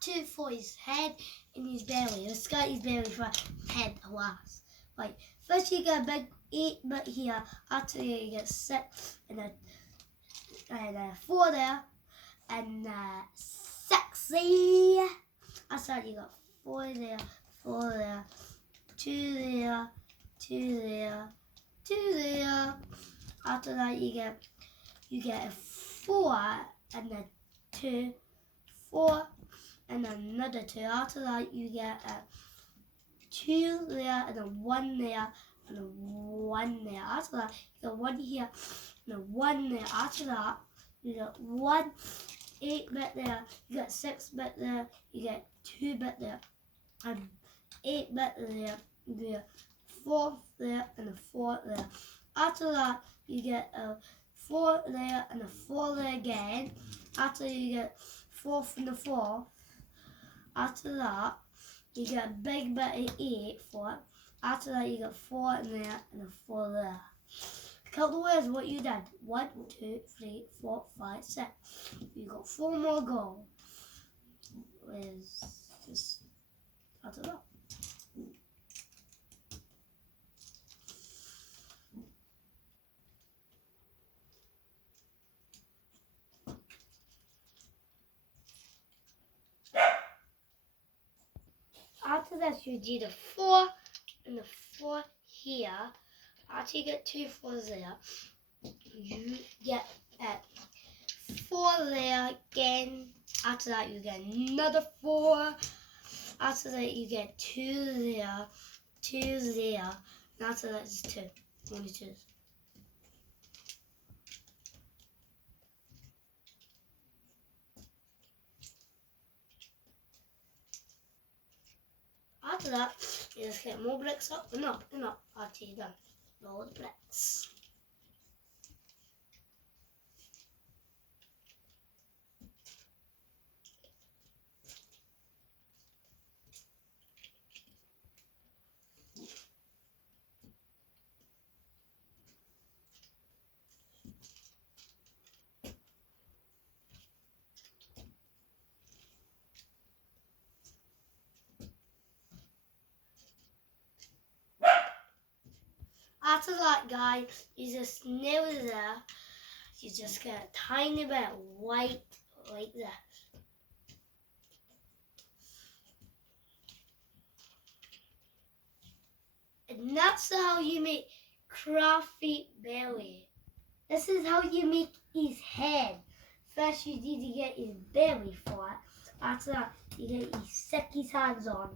two for his head and his belly. Let's got his belly for head last. Right, first you get a big 8-bit here. After you get 6 and a 4 there and 6. After that you got 4 there, 4 there, 2 there, 2 there, 2 there. After that you get a 4 and a 2, 4 and another 2. After that you get a 2 there and a 1 there and a 1 there. After that you got 1 here and a 1 there. After that you got 1 8-bit there, you got 6-bit there, you get 2-bit there, and 8-bit there, you get 4 there and a 4 there. After that you get a 4 there and a 4 there again. After you get 4th and a 4th. After that you get a big bit of 8 for it. After that you got 4 in there and a 4 there. Count the words what you did. 1, 2, 3, 4, 5, 6. You got 4 more goals. Where's this? After that. After this, you do the 4 and the 4 here. After you get 2 4s there, you get 4 there again. After that, you get another 4. After that, you get 2 there, 2 there. And after that, it's 2. Only 2s. After that, you just get more bricks up and up and up after you're done. All the bricks. After that, guys, you just nail it there. You just get a tiny bit of white like this. And that's how you make Craftee belly. This is how you make his head. First you need to get his belly for it. After that, you get his stick his hands on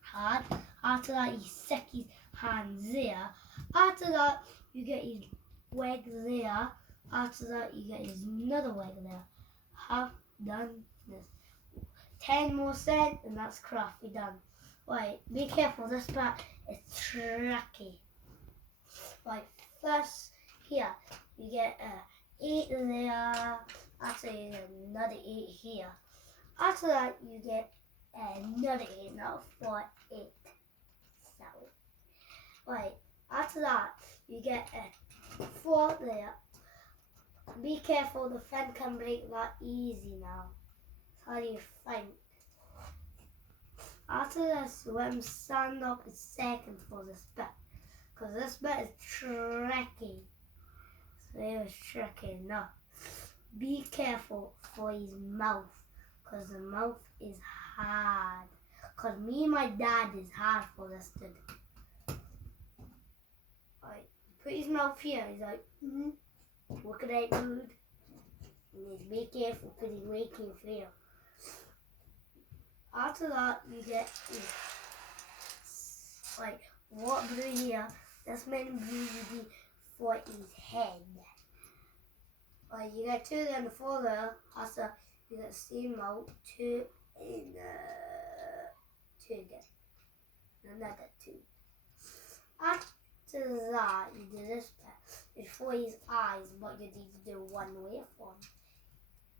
hard. After that, you stick his hands there. After that, you get his leg there. After that, you get his another leg there. Have done this. 10 more cents, and that's Craftee done. Right, be careful, this part is tricky. Right, first here, you get 8 there. After you get another 8 here. After that, you get another 8, now 4, 8. So, right, after that, you get 4 there. Be careful, the fan can break that easy now. How do you think? After this, let him stand up a second for this bit. Because this bit is tricky. It's very tricky. Now, be careful for his mouth. Because the mouth is hard. Because me and my dad is hard for this to do. Alright, put his mouth here. He's like, look at that dude. And he's be careful because he's making fear. After that, you get like what blue here. That's meant blue you do for his head. Like you get 2 there and 4 there. After you get the same mouth, 2 and 2 again. Another 2. After that, you do this bit. It's for his eyes, but you need to do one way for him.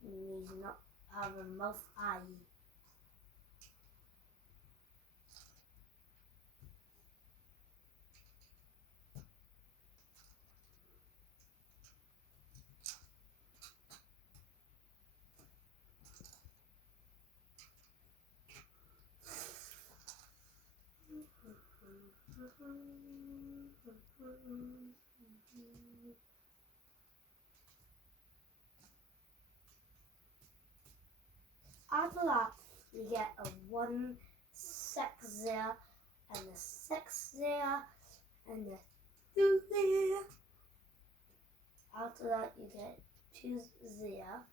He needs not have a mouth eye. After that, you get a 1, 6 there, and a 6 there, and a 2 there. After that, you get 2 there.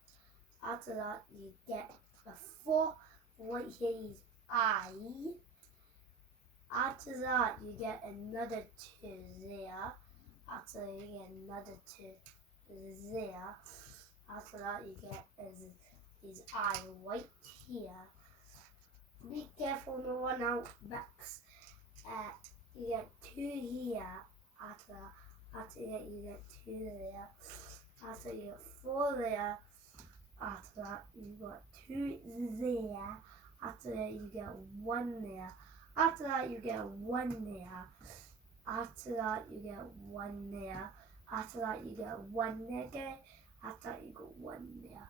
After that, you get a 4. Right here is I. After that, you get another 2 there. After that, you get another 2 there. After that, you get is I right here. Be careful no one out backs. You get 2 here. After that, you get 2 there. After you get 4 there. After that, you got 2 there. After that, you get 1 there. After that, you get 1 there. After that, you get 1 there. After that, you get 1 there again. After that, you got 1 there.